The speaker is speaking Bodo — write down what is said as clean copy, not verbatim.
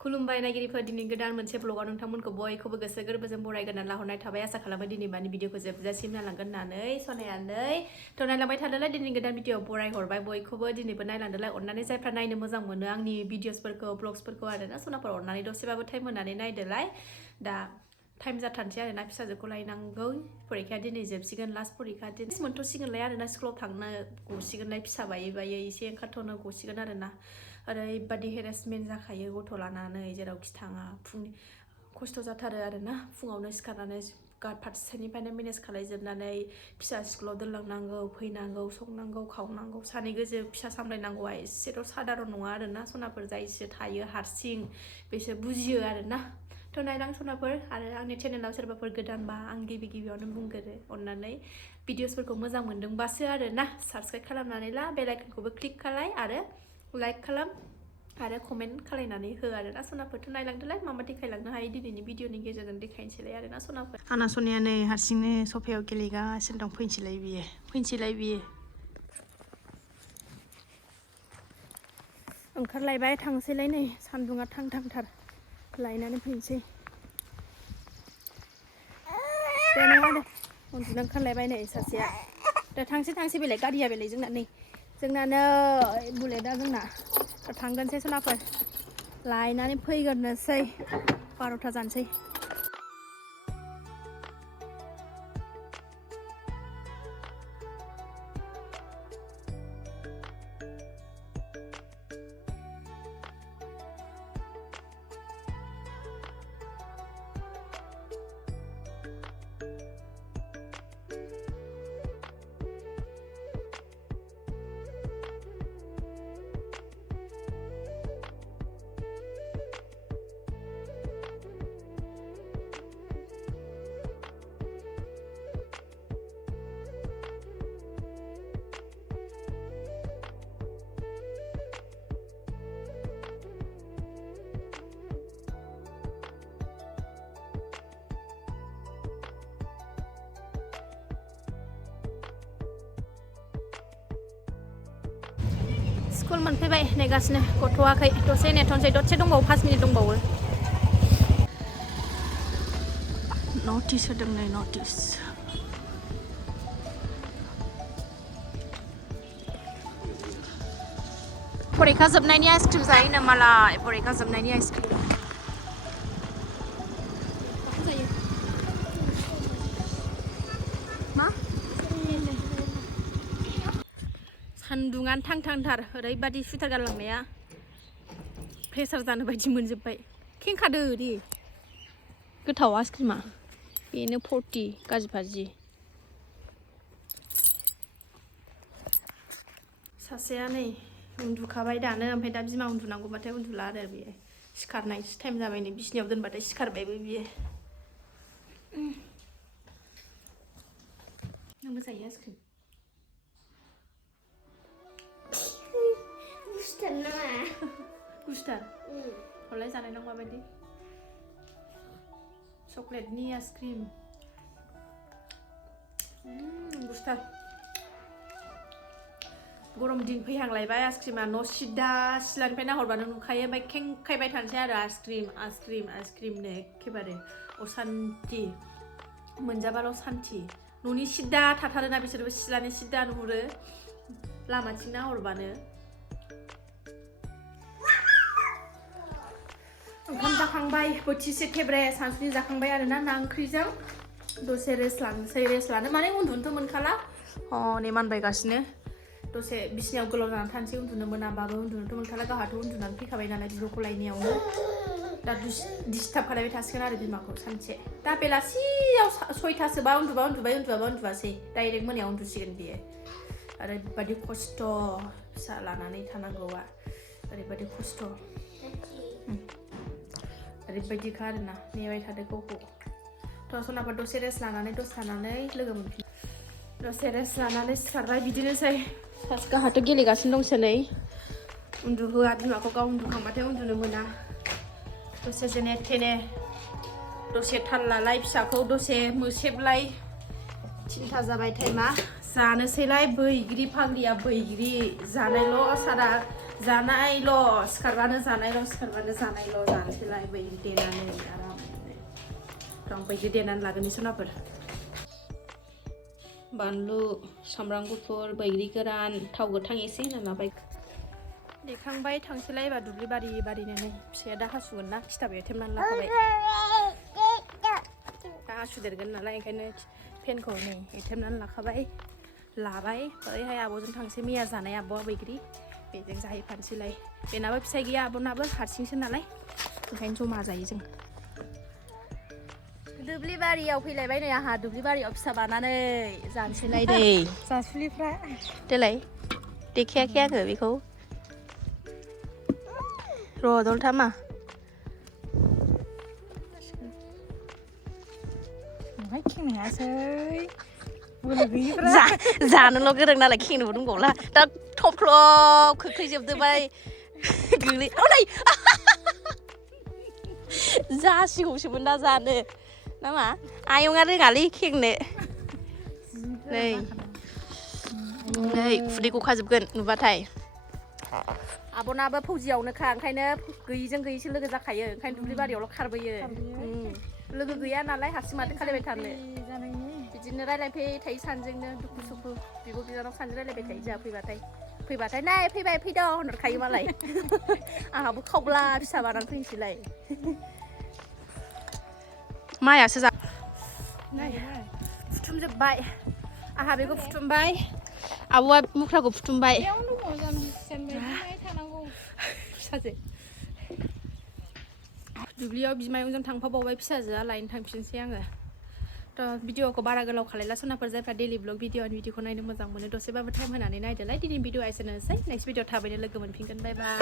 खुलुमबाय नायगिरिफोर दिनै गोदान मोनसे ब्लगाव नोंथांमोनखौ बयखौबो गोसो गोरबोजों बरायगोरनानै लाहरनाय थाबाय आसा खालामो दिनै मानि भिडिअखौ जोबजासिम नायलांगोन होननानै सनायानै थ' नायलांबाय थादोलाय दिनै गोदान भिडिअ बरायहरबाय बयखौबो दिनैबो नायलांदोलाय अननानै जायफ्रा नायनो मोजां मोनो आंनि भिडिअसफोरखौ ब्लग्सफोरखौ आरोना सनाफोर अननानै दसेबाबो टाइम होनानै नायदोलाय दा टाइम जाथारनोसै आरोना फिसाजोखौ लायनांगौ फरिखाया दिनै जोबसिगोन लास्ट फरिखा दिनै मोनथ'सिगोनलाय आरोना स्कुलाव थांनो गसिगोनलाय फिसा बायै बायै एसे ओंखारथ'नो गसिगोन आरोना ओरैबादि हेरेसमेन्ट जाखायो गथ' लानानै जेरावखि थाङा फुंनि खस्थ' जाथारो आरोना फुङावनो सिखारनानै फारसेनिफ्रायनो मेनेज खालायजोबनानै फिसा स्कुलाव दोनलांनांगौ फैनांगौ संनांगौ खावनांगौ सानै गोजो फिसा सामलायनांगौआ एसेथ' सादारन नङा आरोना सनाफोर जायसो थायो हारसिं बेसो बुजियो आरोना थ' नायलां सनाफोर आरो आंनि चेनेलाव सोरबाफोर गोदानबा आं गिबियावनो बुंगोरो अननानै भिडिअसफोरखौ मोजां मोनदोंबासो आरोना साबसक्राइब खालामनानै ला बेल आइकनखौबो क्लिक खालाय आरो लाइक खालाम आरो कमेन्ट खालायनानै हो आरोना सनाफोरथ' नायलांदोलाय मा देखायलांनो हायो दिनैनि भिडिअनि गेजेरजों देखायनोसैलाय आरोना सनाफोर आंना सनाया नै हारसिंनो सफायाव गेलेगासिनो दं फैनोसैलाय बियो ओंखारलायबाय थांसैलाय नै सान्दुङा थांथार लायनानै फैनोसै दे नङा दे उन्दुनो ओंखारलायबाय नै सासेया दा थांसै बेलाय गारिया बेलाय जोंना नै बुलेटआ जोंना थांगोनसै सनाफोर लायनानै फैग्रोनोसै 12था जानोसै स्कुल मोनफैबाय नेगासिनो गथ'वाखै दसे नेथ'नोसै दसे दंबावो 5 मिनिट दंबावो नटिस होदों नै नटिस फरिखा जोबनायनि आइसक्रिम जायो मालाय फरिखा जोबनायनि आइसक्रिम मा सान्दुङानो थांथार ओरैबादि सुइटार गानलांनाया प्रेसार जानो बायदि मोनजोब्बाय खेंखादो दे गोथाव आइसक्रिमा बेनो 40 गाज्रि भाजि सासेया नै उन्दुखाबाय दानो ओमफ्राय दा बिमा उन्दुनांगौबाथाय उन्दुला आरो बियो सिखारनायसो टाइम जाबाय नै बिसिनायाव दोनबाथाय सिखारबायबो बियो नोंबो जायो आइसक्रिम गुस्टार हरलाय जानाय दं माबायदि चकलेटनि आइसक्रिम गुस्टार गरम दिन फैहांलायबाय आइसक्रिमा न' सिदा सिलानिफ्राय नाहरबानो नुखायो ओमफ्राय खेंखायबाय थानोसै आरो आइसक्रिमनो एखेबारे असान्ति मोनजाबाल' सान्ति न'नि सिदा थाथारोना बिसोरबो सिलानि सिदा नुहुरो लामाथिं नाहरबानो ओंखाम जाखांबाय बोथिसे थेब्रे सानसुनि जाखांबाय आरोना ना ओंख्रिजों दसे रेस्ट लानो माने उन्दुनोथ' मोनखाला हनै मानबायगासिनो दसे बिसिनायाव गोलाव जानानै थानोसै उन्दुनो मोनाबाबो उन्दुनोथ' मोनखाला गावहाथ' उन्दुनानै फैखाबाय नालाय बिब'खौ लायनायावनो दा डिस्टार्ब खालायबाय थासिगोन आरो बिमाखौ सानसे दा बेलासियाव 6थासोबा उन्दुबासै डाइरेक्ट मोनायाव उन्दुसिगोन बियो ओरैबादि खस्थ' फिसा लानानै थानांगौआ ओरैबादि खस्थ' ओरैबायदिखा आरोना नेबाय थादो गावखौ थ' सनाफोर दसे रेस्ट लानानै दसे थानानै लोगो मोनफिन दसे रेस्ट लानानै सिखारबाय बिदिनोसै गाहाथ' गेलेगासिनो दंसो नै उन्दुहोआ बिमाखौ गाव उन्दुखांबाथाय उन्दुनो मोना दसे जेने थेने दसे थाल लालाय फिसाखौ दसे मोसेबलाय 3था जाबाय टाइमा जानोसैलाय बैग्रि फाग्लिया बैग्रि जानायल' सारा जानायल' सिखारबानो जानायल' जानोसैलाय बैग्रि देनानै आरामनो दं बैग्रि देनानै लागोननि सनाफोर बानलु सामब्राम गुफुर बैग्रि गोरान थाव गोथां एसे होना लाबाय देखांबाय थांसैलाय एबा दुब्लि बारिनो नै फिसाया दा हासुगोन ना खिथाब एथेमनानै लाखाबाय दा हासुदेरगोन नालाय ओंखायनो फेनखौ नै एथेमनानै लाबाय ओरैहाय आब'जों थांसै मैया जानाय आब'आ बैग्रि बेजों जाहैफानोसैलाय बेनाबो फिसाइ गैया आब'नाबो हारसिंसो नालाय ओंखायनो जमा जायो जों दुब्लि बारियाव फैलायबाय नै आंहा दुब्लि बारियाव फिसा बानानै जानोसैलाय दै जासुलिफ्रा देलाय देखायाखै आङो बेखौ र' दलथामा ओमफ्राय खेंनो हायासै बोलो गैयिफ्रा जानोल' गोरों नालाय खेंनोबो दंबावला दा थफ्लब खोख्लैजोबदोबाय गोलै नै जासिगौसोमोन दा जानो नामा आयंआ रोङालै खेंनो नै खुदै गखाजोबगोन नुबाथाय आब'नाबो फौजियावनोखा ओंखायनो गैयिजों गैयिसो लोगो जाखायो ओंखायनो दुब्लि बारियावल' खारबोयो लोगो गैया नालाय हारसिं माथो खालायबाय थानो बिदिनो रायलायफैबाय थायो सानैजोंनो दुखु सुखु बिब' बिनानाव सानैजों रायलायबाय थायो जोंहा फैबाथाय नै फैबाय दं होनहरखायो मालाय आंहाबो खावब्ला फिसा बानानै फैनोसैलाय माइआसो जा फुथुमजोब्बाय आंहा बेखौ फुथुमबाय आब'आ मुख्राखौ फुथुमबाय फिसाजो दुब्लियाव बिमायंजों थांफाबावबाय फिसाजोआ लायनो थांफिनसै आङो थ' भिडिअखौ बारा गोलाव खालायला सनाफोर जायफ्रा डेलि ब्लग भिडिअखौ नायनो मोजां मोनो दसेबाबो टाइम होनानै नायदोलाय दिनै भिडिअआ एसेनोसै नेक्स्ट भिडिअ थाबैनो लोगो मोनफिनगोन बाय बाय